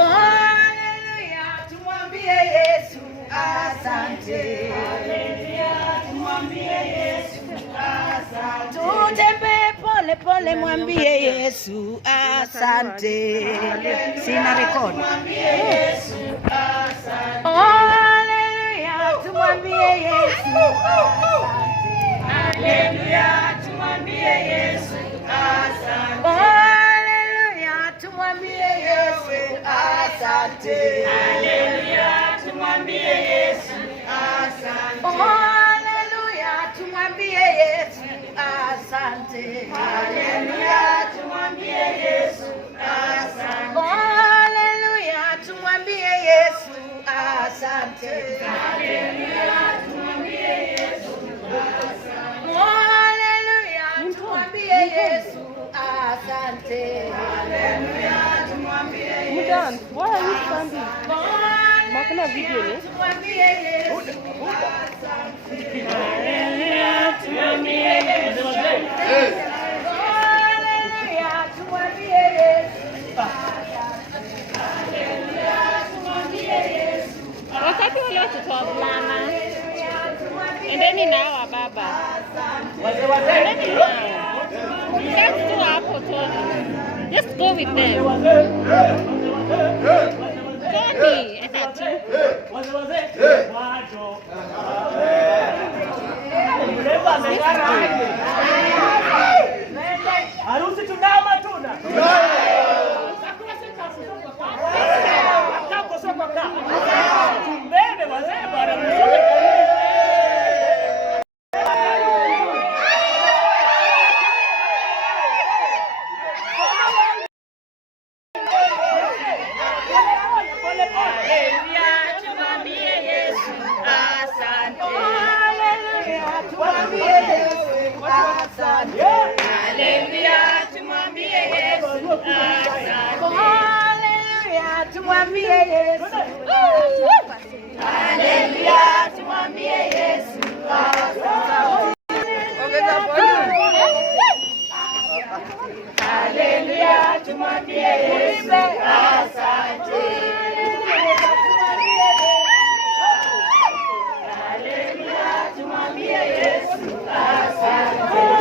Haleluya, tumwambie Yesu asante. Haleluya, tumwambie Yesu asante. Tutembee pole pole, mwambie Yesu asante. Sina record. Tumwambie Yesu asante. Haleluya, tumwambie Yesu asante. Haleluya, tumwambie Yesu asante. Tumwambie Yesu asante. Haleluya, tumwambie Yesu asante. Haleluya, tumwambie Yesu asante. Haleluya, tumwambie Yesu asante. Haleluya, tumwambie Yesu asante. Haleluya, tumwambie Yesu asante. Haleluya, tumwambie Yesu asante. Why are you standing? Makna video ni? Wakati wale watoto wavulana, endeni nao wa baba. Endeni nao. Can't do hapo Tony. Just go with them. Tony, enda tu. Harusi tunao matunda. Tumbebe wazee bwana. Tumwambie Yesu. Haleluya, tumwambie Yesu. Haleluya, tumwambie Yesu asante. Haleluya, tumwambie Yesu asante.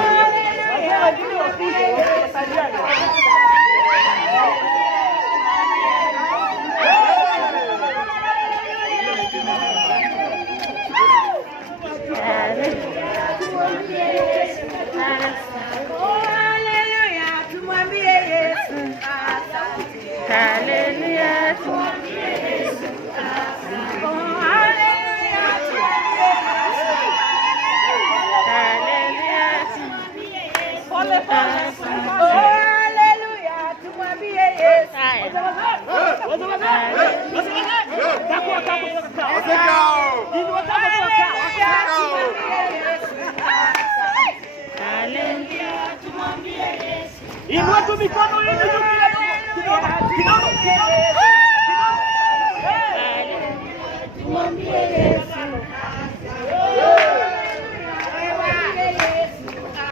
Inua tu mikono yenu juu.